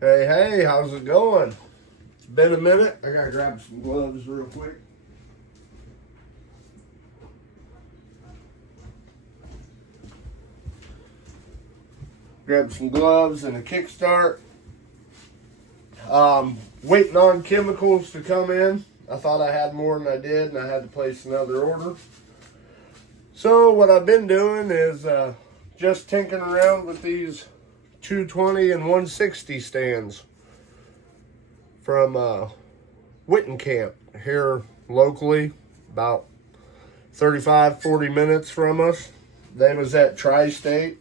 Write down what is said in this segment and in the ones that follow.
Hey, hey, how's it going? It's been a minute. I gotta grab some gloves real quick. Grab some gloves and a kickstart. Waiting on chemicals to come in. I thought I had more than I did, and I had to place another order. So what I've been doing is just tinkering around with these 220 and 160 stands from Witten Camp here locally, about 35-40 minutes from us. They was at Tri-State.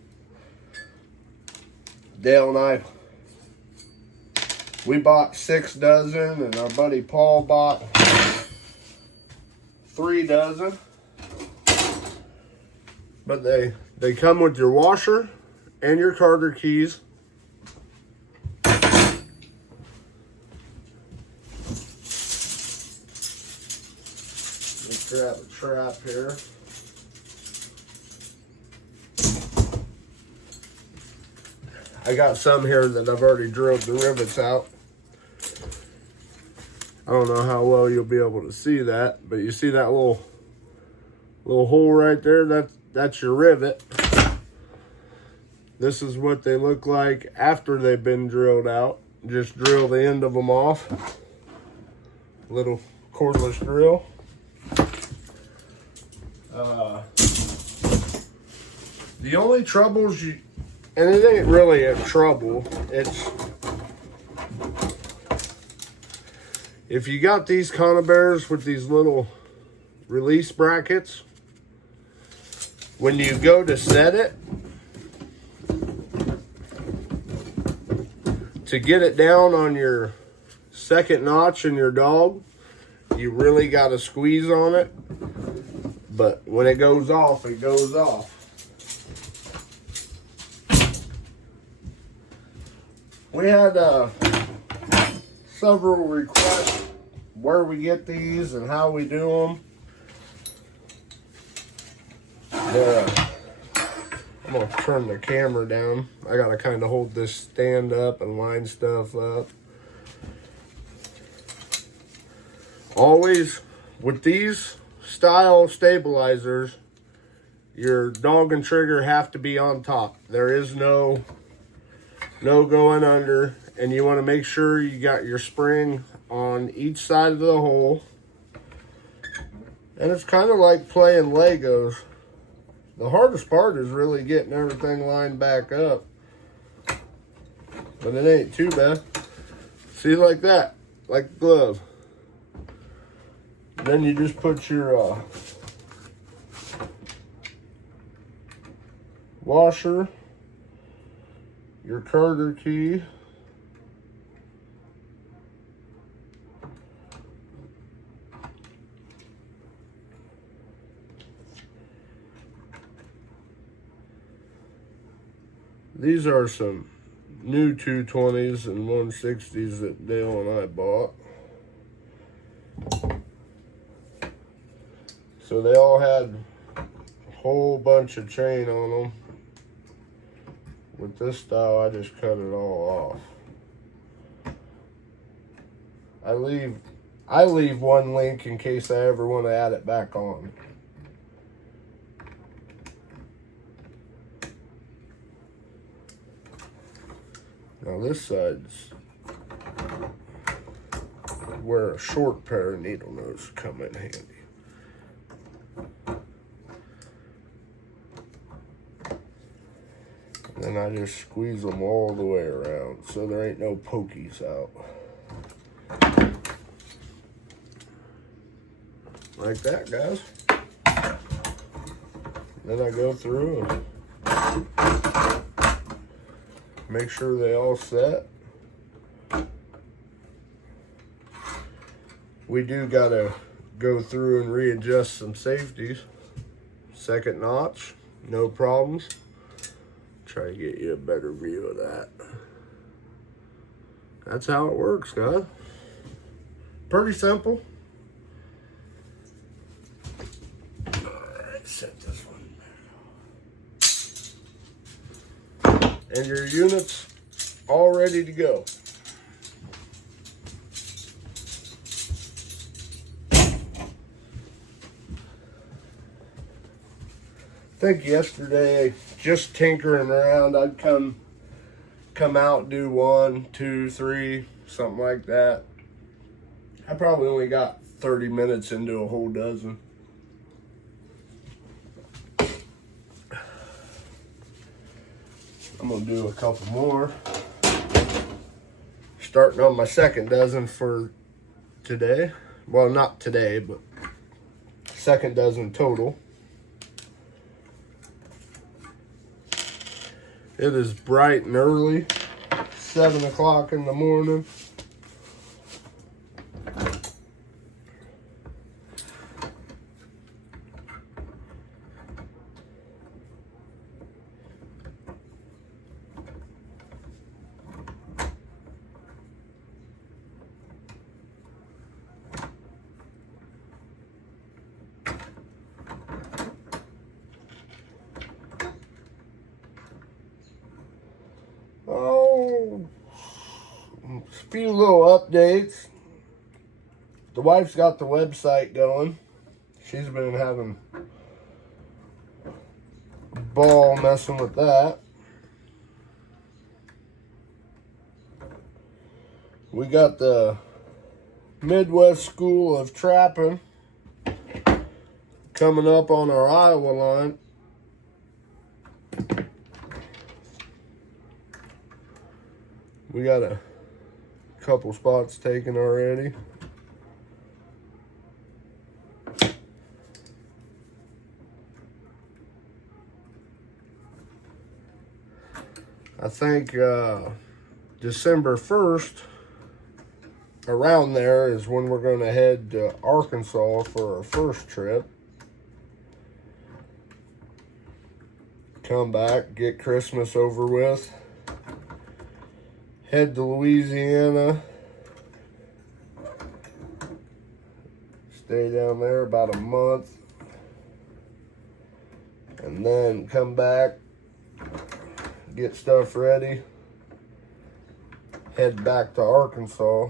Dale and I, we bought 6 dozen, and our buddy Paul bought 3 dozen. But they come with your washer and your Carter keys. Let's grab a trap here. I got some here that I've already drilled the rivets out. I don't know how well you'll be able to see that, but you see that little hole right there? That's your rivet. This is what they look like after they've been drilled out. Just drill the end of them off. Little cordless drill. The only troubles and it ain't really a trouble, it's if you got these conibears with these little release brackets, when you go to set it, to get it down on your second notch in your dog, you really got to squeeze on it. But when it goes off, it goes off. We had several requests where we get these and how we do them. I'm going to turn the camera down. I got to kind of hold this stand up and line stuff up. Always, with these style stabilizers, your dog and trigger have to be on top. There is no going under, and you want to make sure you got your spring on each side of the hole. And it's kind of like playing Legos. The hardest part is really getting everything lined back up, but it ain't too bad. See, like that, like a glove. Then you just put your washer, your Carter key, these are some new 220s and 160s that Dale and I bought. So they all had a whole bunch of chain on them. With this style, I just cut it all off. I leave one link in case I ever want to add it back on. Now this side's where a short pair of needle nose come in handy. Then I just squeeze them all the way around so there ain't no pokies out. Like that, guys. Then I go through and make sure they all set. We do gotta go through and readjust some safeties. Second notch, no problems. Try to get you a better view of that. That's how it works, guys. Pretty simple. Alright, set this one back. And your unit's all ready to go. think yesterday, just tinkering around, I'd come out, do 1, 2, 3, something like that. I probably only got 30 minutes into a whole dozen. I'm gonna do a couple more. Starting on my second dozen for today. Well, not today, but second dozen total. It is bright and early, 7 o'clock in the morning. Oh, a few little updates. The wife's got the website going. She's been having a ball messing with that. We got the Midwest School of Trapping coming up on our Iowa line. We got a couple spots taken already. I think December 1st, around there, is when we're going to head to Arkansas for our first trip. Come back, get Christmas over with. Head to Louisiana. Stay down there about a month. And then come back, get stuff ready, head back to Arkansas.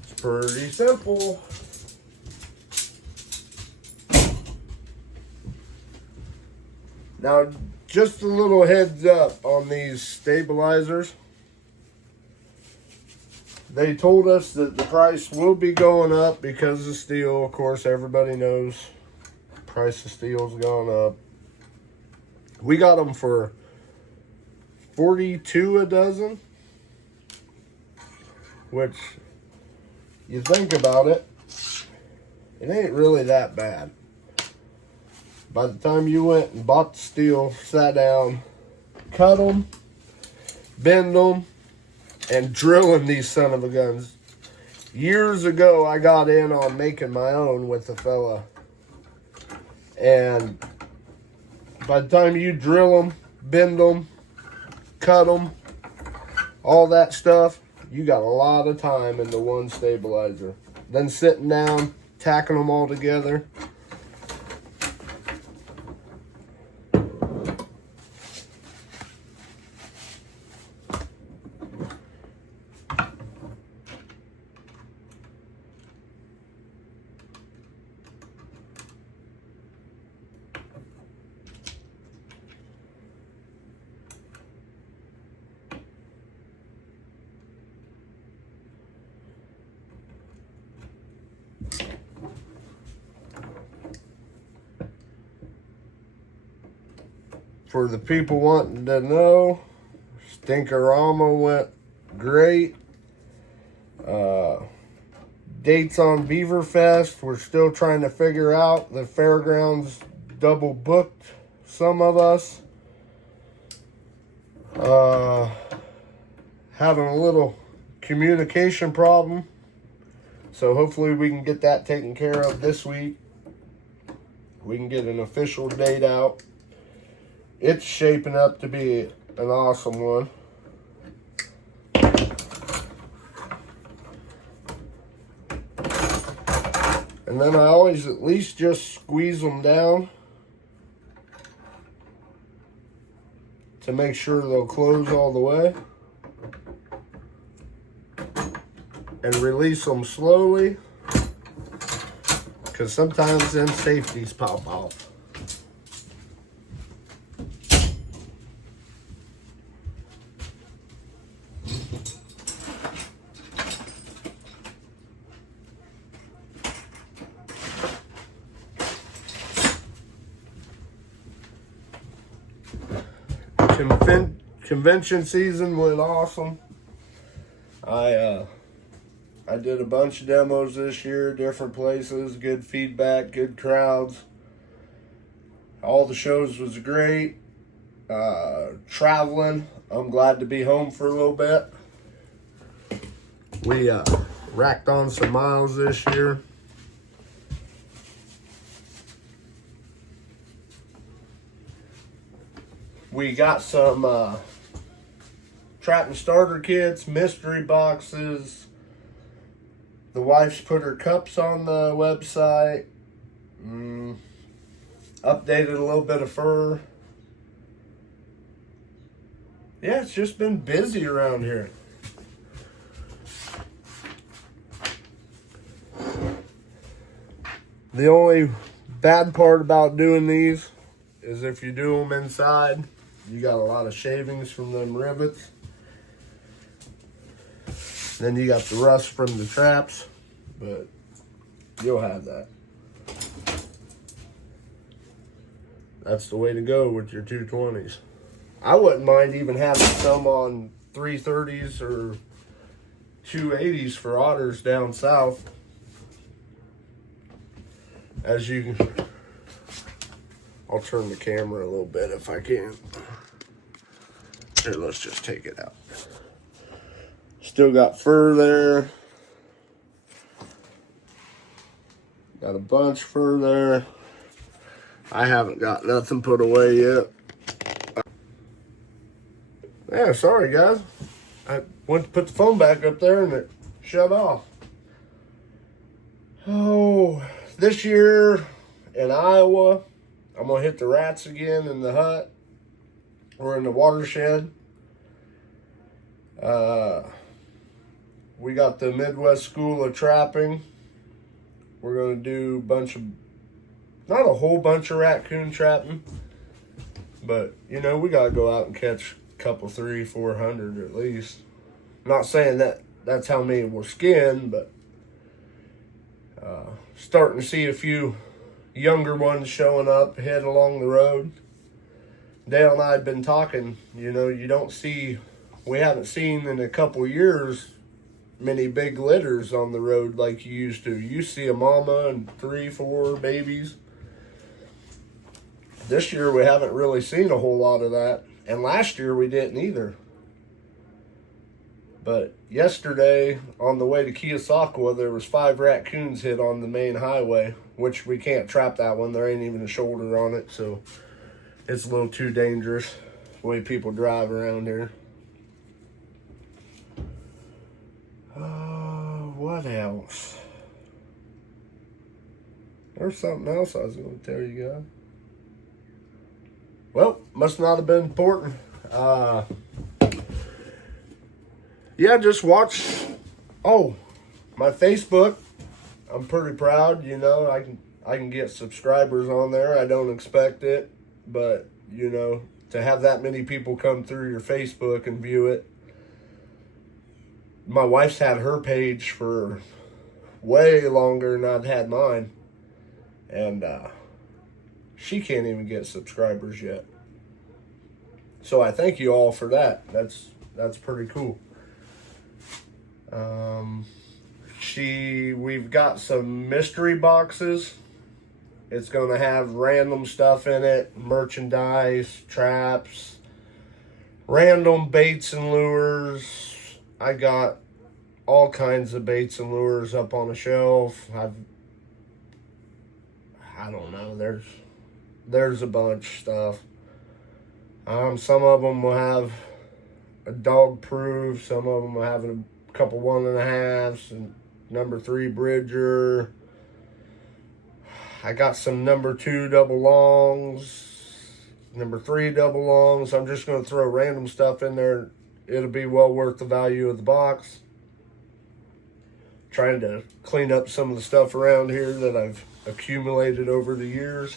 It's pretty simple. Now, just a little heads up on these stabilizers. They told us that the price will be going up because of steel. Of course, everybody knows the price of steel's gone up. We got them for $42 a dozen, which, you think about it, it ain't really that bad. By the time you went and bought the steel, sat down, cut them, bend them, and drilling these son of a guns. Years ago, I got in on making my own with a fella. And by the time you drill them, bend them, cut them, all that stuff, you got a lot of time in the one stabilizer. Then sitting down, tacking them all together. For the people wanting to know, Stinkerama went great. Dates on Beaverfest, we're still trying to figure out. The fairgrounds double booked some of us. Having a little communication problem. So hopefully we can get that taken care of this week. We can get an official date out. It's shaping up to be an awesome one. And then I always at least just squeeze them down to make sure they'll close all the way. and release them slowly, because sometimes then safeties pop off. Convention season went awesome. I did a bunch of demos this year, different places, good feedback, good crowds. All the shows was great. Traveling, I'm glad to be home for a little bit. We racked on some miles this year. We got some trapping starter kits, mystery boxes. The wife's put her cups on the website. Updated a little bit of fur. Yeah, it's just been busy around here. The only bad part about doing these is if you do them inside, you got a lot of shavings from them rivets. Then you got the rust from the traps, but you'll have that. That's the way to go with your 220s. I wouldn't mind even having some on 330s or 280s for otters down south. As you can, I'll turn the camera a little bit if I can. Here, let's just take it out. Still got fur there. Got a bunch of fur there. I haven't got nothing put away yet. Yeah, sorry guys. I went to put the phone back up there and it shut off. Oh, this year in Iowa, I'm gonna hit the rats again in the hut. We're in the watershed. We got the Midwest School of Trapping. We're gonna do a bunch of, not a whole bunch of raccoon trapping, but you know, we gotta go out and catch a couple, 300-400 at least. I'm not saying that that's how many we'll skin, but starting to see a few younger ones showing up, head along the road. Dale and I had been talking, you know, we haven't seen in a couple years many big litters on the road like you used to. You see a mama and 3-4 babies. This year we haven't really seen a whole lot of that. And last year we didn't either. But yesterday on the way to Keosauqua, there was 5 raccoons hit on the main highway, which we can't trap that one. There ain't even a shoulder on it, so it's a little too dangerous the way people drive around here. What else? There's something else I was going to tell you guys. Well, must not have been important. Yeah, just watch. Oh, my Facebook. I'm pretty proud. You know, I can get subscribers on there. I don't expect it, but you know, to have that many people come through your Facebook and view it. My wife's had her page for way longer than I've had mine. And she can't even get subscribers yet. So I thank you all for that. That's pretty cool. We've got some mystery boxes. It's going to have random stuff in it, merchandise, traps, random baits and lures. I got all kinds of baits and lures up on the shelf. I don't know, there's a bunch of stuff. Some of them will have a dog proof, some of them will have a couple 1.5s, and number 3 Bridger. I got some number 2 double longs, number 3 double longs. I'm just going to throw random stuff in there. It'll be well worth the value of the box. trying to clean up some of the stuff around here that I've accumulated over the years.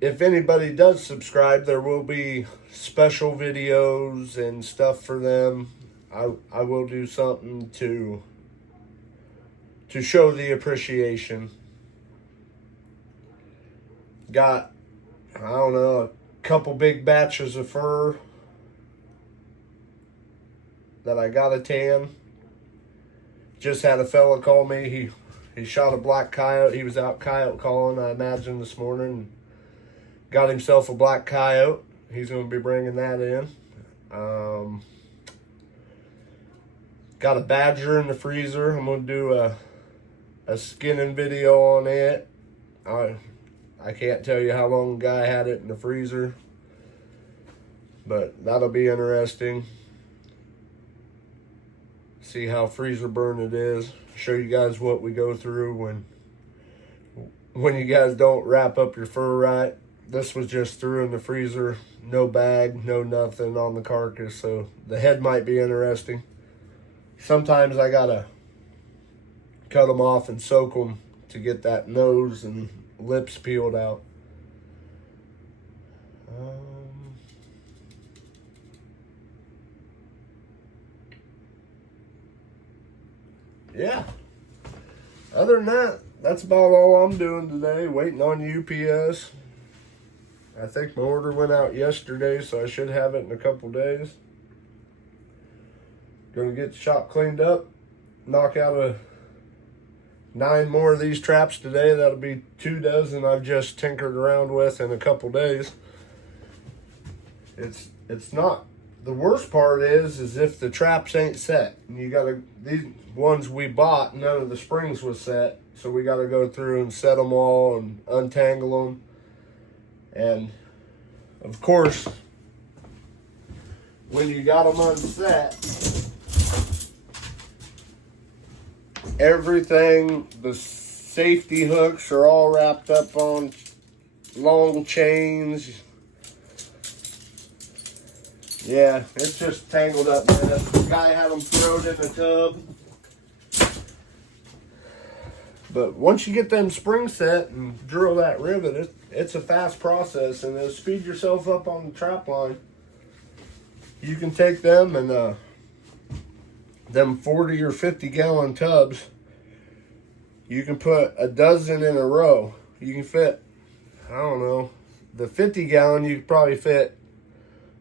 If anybody does subscribe, there will be special videos and stuff for them. I will do something to show the appreciation. Got, I don't know, a couple big batches of fur that I got a tan. Just had a fella call me. He shot a black coyote. He was out coyote calling, I imagine, this morning. Got himself a black coyote. He's going to be bringing that in. Got a badger in the freezer. I'm going to do a skinning video on it. I can't tell you how long the guy had it in the freezer, but that'll be interesting. See how freezer burn it is. Show you guys what we go through when you guys don't wrap up your fur right. This was just threw in the freezer, no bag, no nothing on the carcass, so the head might be interesting. Sometimes I gotta cut them off and soak them to get that nose and lips peeled out. Yeah. Other than that, that's about all I'm doing today. Waiting on UPS. I think my order went out yesterday, so I should have it in a couple days. Gonna get the shop cleaned up, knock out 9 more of these traps today. That'll be 2 dozen I've just tinkered around with in a couple days. It's not, the worst part is if the traps ain't set. And you gotta, these ones we bought, none of the springs was set, so we gotta go through and set them all and untangle them. And of course, when you got them unset, everything, the safety hooks are all wrapped up on long chains. Yeah, it's just tangled up, man. The guy had them thrown in the tub. But once you get them springs set and drill that rivet, it's a fast process, and then speed yourself up on the trap line. You can take them and them 40 or 50 gallon tubs, you can put a dozen in a row. You can fit, I don't know, the 50 gallon, you could probably fit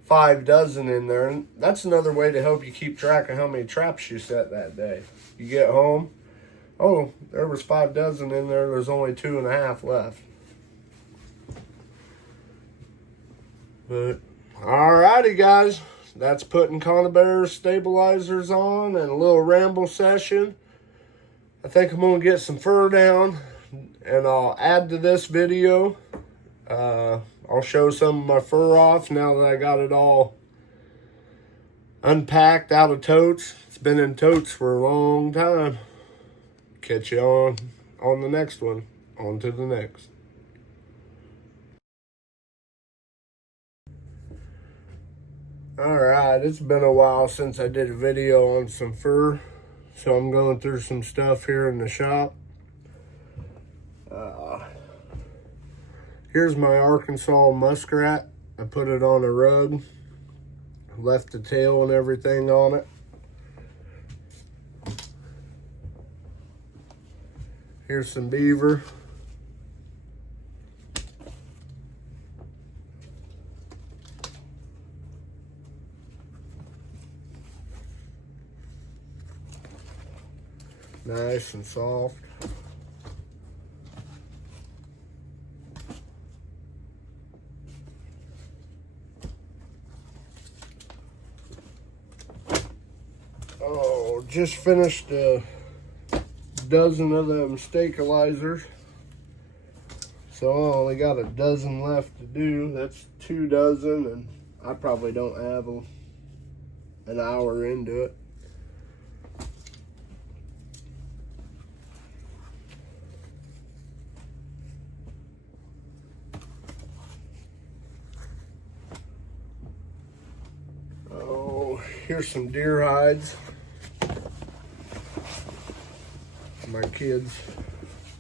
5 dozen in there. And that's another way to help you keep track of how many traps you set that day. You get home, oh, there was 5 dozen in there, there's only 2.5 left. But, alrighty guys. That's putting Conibear stabilizers on and a little ramble session. I think I'm going to get some fur down and I'll add to this video. I'll show some of my fur off now that I got it all unpacked out of totes. It's been in totes for a long time. Catch you on the next one. On to the next. Alright, it's been a while since I did a video on some fur, so I'm going through some stuff here in the shop. Here's my Arkansas muskrat. I put it on a rug, left the tail and everything on it. Here's some beaver. Nice and soft. Oh, just finished a dozen of them stabilizers. So I only got a dozen left to do. That's 2 dozen, and I probably don't have an hour into it. Here's some deer hides. My kids,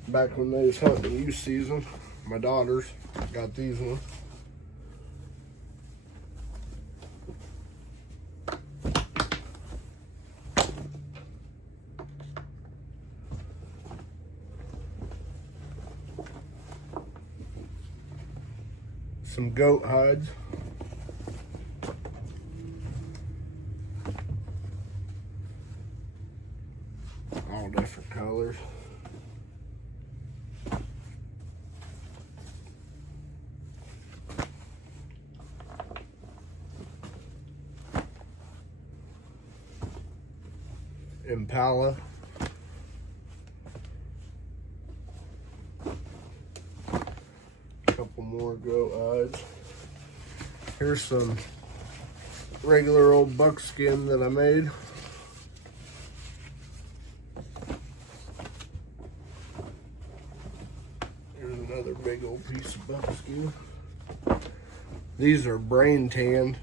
back when they was hunting youth season, my daughters got these ones. Some goat hides. All different colors. Impala. Couple more goat hides. Here's some regular old buckskin that I made. Here's another big old piece of buckskin. These are brain tanned.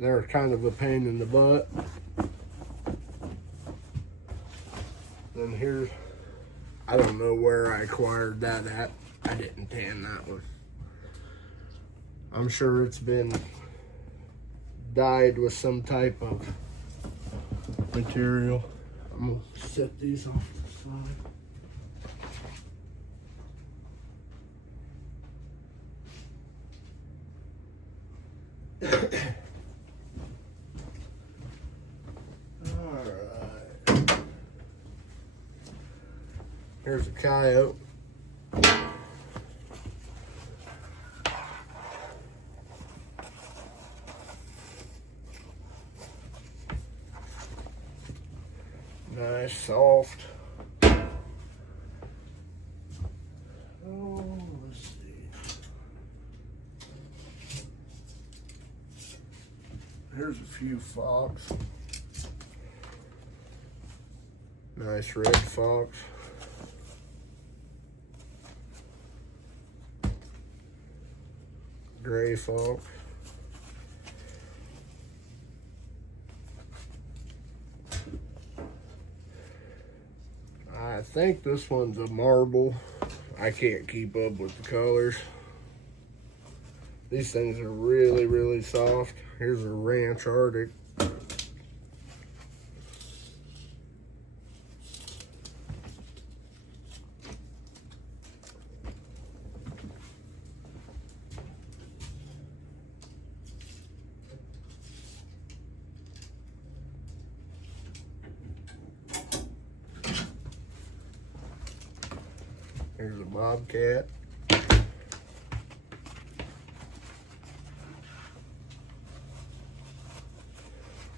They're kind of a pain in the butt. Then here's, I don't know where I acquired that at. I didn't tan that one. I'm sure it's been dyed with some type of material. I'm gonna set these off to the side. Alright. Here's a coyote. Nice, soft. Oh, let's see. Here's a few fox. Nice red fox. Gray fox. I think this one's a marble. I can't keep up with the colors. These things are really, really soft. Here's a ranch Arctic. Here's a bobcat.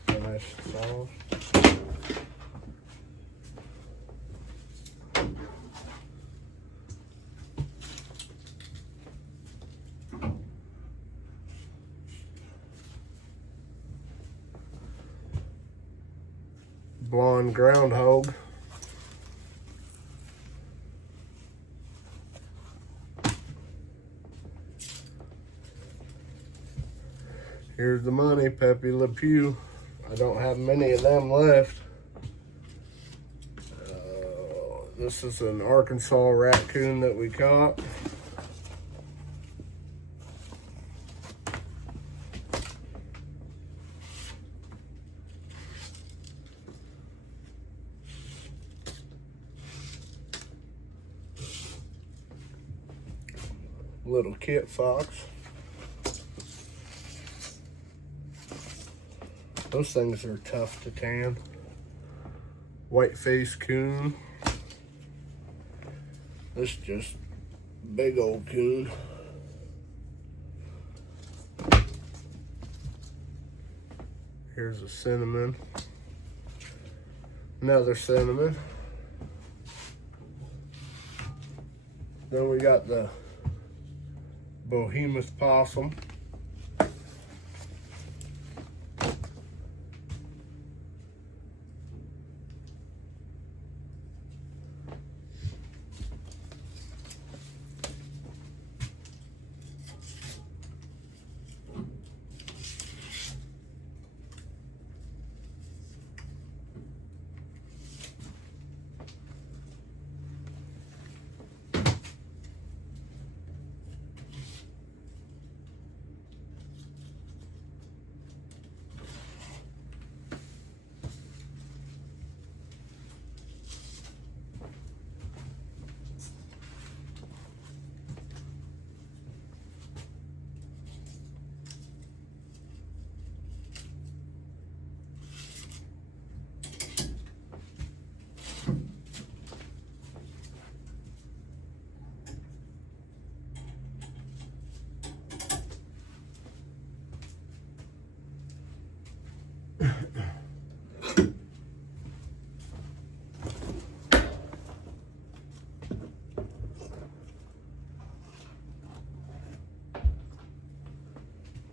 Nice soft. Blonde groundhog. Here's the money, Pepe Le Pew. I don't have many of them left. This is an Arkansas raccoon that we caught. Little kit fox. Those things are tough to tan. White-faced coon. This just big old coon. Here's a cinnamon. Another cinnamon. Then we got the Behemoth possum.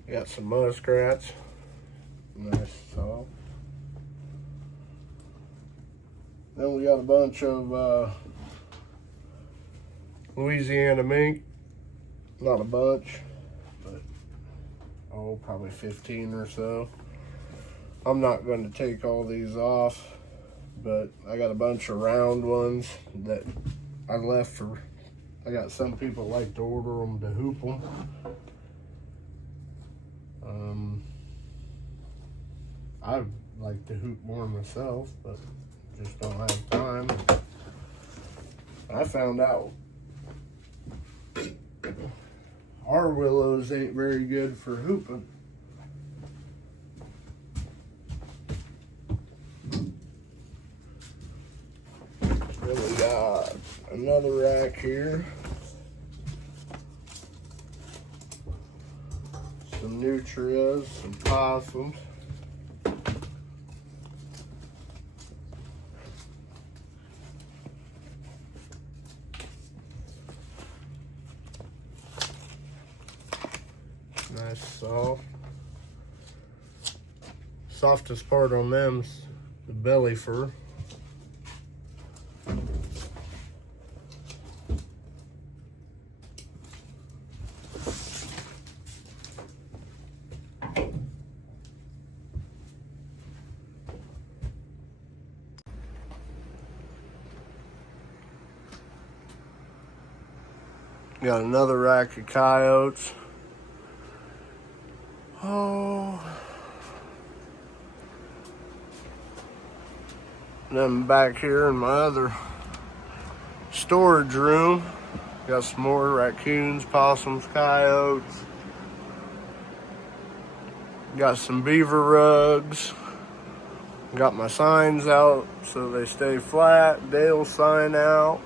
Got some muskrats. Nice soft. Then we got a bunch of Louisiana mink. Not a bunch, but probably 15 or so. I'm not going to take all these off, but I got a bunch of round ones that I left for. I got some people that like to order them to hoop them. I like to hoop more myself, but just don't have time. I found out our willows ain't very good for hooping. Then we got another rack here. Some nutrias, some possums. Nice soft. Softest part on them's the belly fur. Got another rack of coyotes. Oh. Then back here in my other storage room, got some more raccoons, possums, coyotes. Got some beaver rugs. Got my signs out so they stay flat. Dale sign out.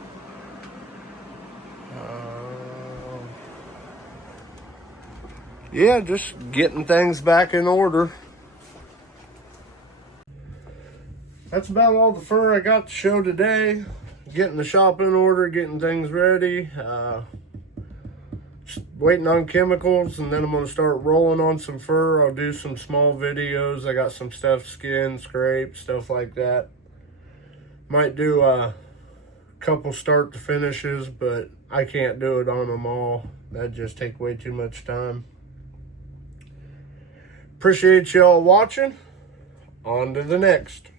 Yeah, just getting things back in order. That's about all the fur I got to show today. Getting the shop in order, getting things ready. Just waiting on chemicals, and then I'm going to start rolling on some fur. I'll do some small videos. I got some stuffed skin, scrape, stuff like that. Might do a couple start to finishes, but I can't do it on them all. That'd just take way too much time. Appreciate y'all watching. On to the next.